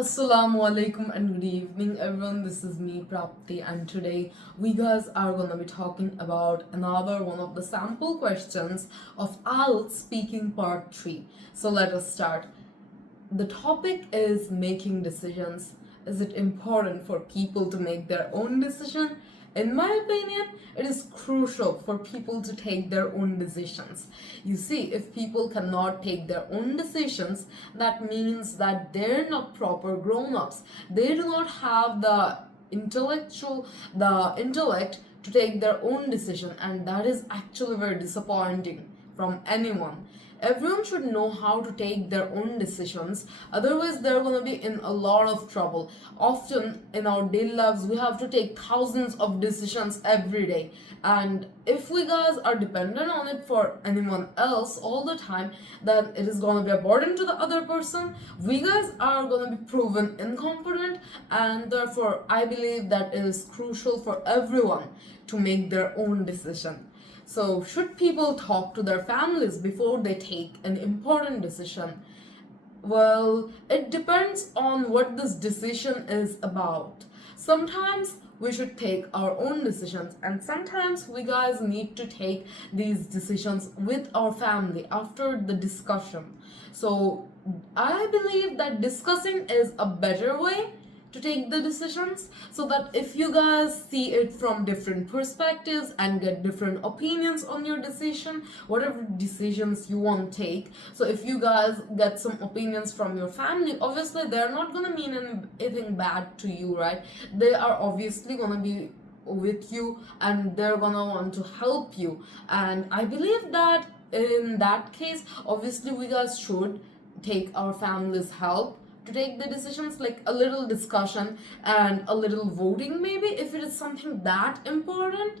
Assalamu alaikum and good evening everyone. This is me Prapti, and today we guys are gonna be talking about another one of the sample questions of IELTS speaking part 3. So let us start. The topic is making decisions. Is it important for people to make their own decision? In my opinion, it is crucial for people to take their own decisions. You see, if people cannot take their own decisions, that means that they're not proper grown-ups. They do not have the intellect to take their own decision, and that is actually very disappointing from anyone. Everyone should know how to take their own decisions, otherwise they're going to be in a lot of trouble. Often in our daily lives we have to take thousands of decisions every day, and if we guys are dependent on it for anyone else all the time, then it is going to be a burden to the other person. We guys are going to be proven incompetent, and therefore I believe that it is crucial for everyone to make their own decision. So, should people talk to their families before they take an important decision? Well, it depends on what this decision is about. Sometimes we should take our own decisions, and sometimes we guys need to take these decisions with our family after the discussion. So, I believe that discussing is a better way to take the decisions, so that if you guys see it from different perspectives and get different opinions on your decision, whatever decisions you want to take. So if you guys get some opinions from your family, obviously they're not gonna mean anything bad to you, right? They are obviously gonna be with you and they're gonna want to help you, and I believe that in that case obviously we guys should take our family's help to take the decisions, like a little discussion and a little voting maybe if it is something that important.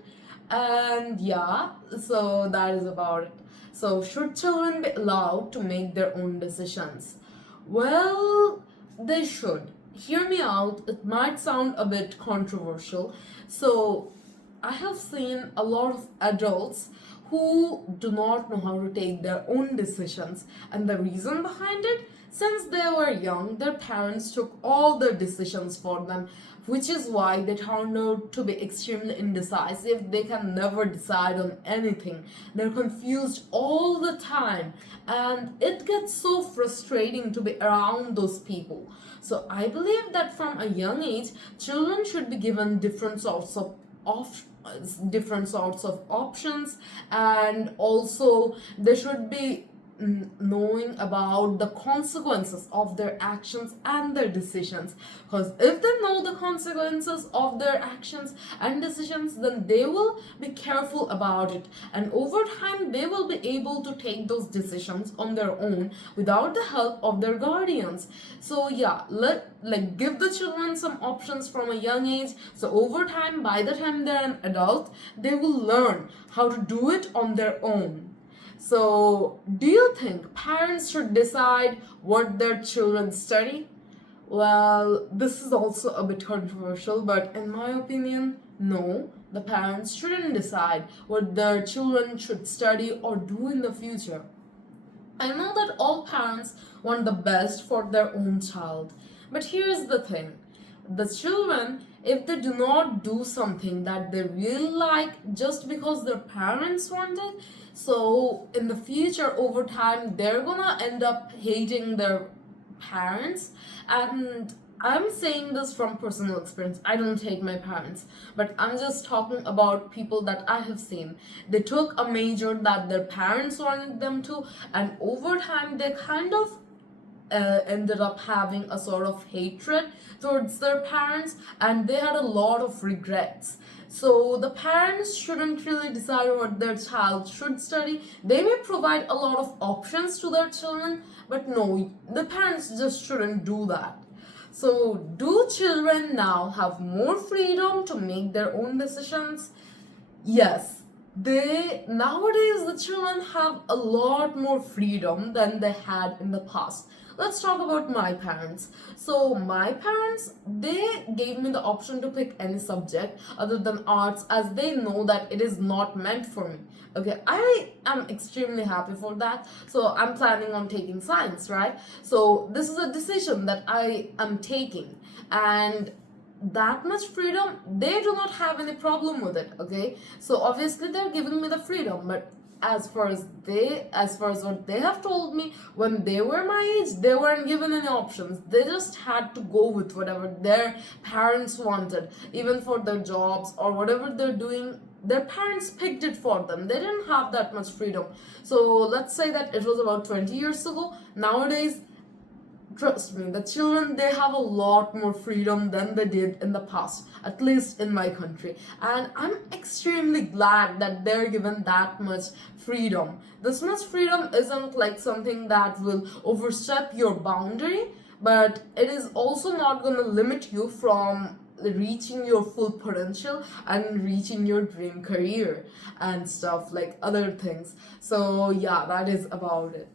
And yeah, so that is about it. So should children be allowed to make their own decisions? Well, they should. Hear me out, it might sound a bit controversial. So I have seen a lot of adults who do not know how to take their own decisions, and the reason behind it, since they were young, their parents took all the decisions for them, which is why they turned out to be extremely indecisive. They can never decide on anything. They're confused all the time, and it gets so frustrating to be around those people. So I believe that from a young age, children should be given different sorts of options, and also they should be knowing about the consequences of their actions and their decisions, because if they know the consequences of their actions and decisions, then they will be careful about it, and over time they will be able to take those decisions on their own without the help of their guardians. So yeah, give the children some options from a young age, so over time, by the time they're an adult, they will learn how to do it on their own. So, do you think parents should decide what their children study? Well, this is also a bit controversial, but in my opinion, no, the parents shouldn't decide what their children should study or do in the future. I know that all parents want the best for their own child, but here's the thing, the children, if they do not do something that they really like just because their parents want it, so in the future, over time, they're gonna end up hating their parents. And I'm saying this from personal experience. I don't hate my parents, but I'm just talking about people that I have seen. They took a major that their parents wanted them to, and over time, they kind of ended up having a sort of hatred towards their parents, and they had a lot of regrets. So the parents shouldn't really decide what their child should study. They may provide a lot of options to their children, but no, the parents just shouldn't do that. So, do children now have more freedom to make their own decisions? Yes, they nowadays the children have a lot more freedom than they had in the past. let's talk about my parents. So my parents, they gave me the option to pick any subject other than arts, as they know that it is not meant for me. Okay, I am extremely happy for that. So I'm planning on taking science, right? So this is a decision that I am taking, and that much freedom, they do not have any problem with it. Okay, so obviously they're giving me the freedom, but as far as what they have told me, when they were my age, they weren't given any options. They just had to go with whatever their parents wanted. Even for their jobs or whatever they're doing, their parents picked it for them. They didn't have that much freedom. So let's say that it was about 20 years ago. Nowadays, trust me, the children, they have a lot more freedom than they did in the past, at least in my country. And I'm extremely glad that they're given that much freedom. This much freedom isn't like something that will overstep your boundary, but it is also not going to limit you from reaching your full potential and reaching your dream career and stuff like other things. So yeah, that is about it.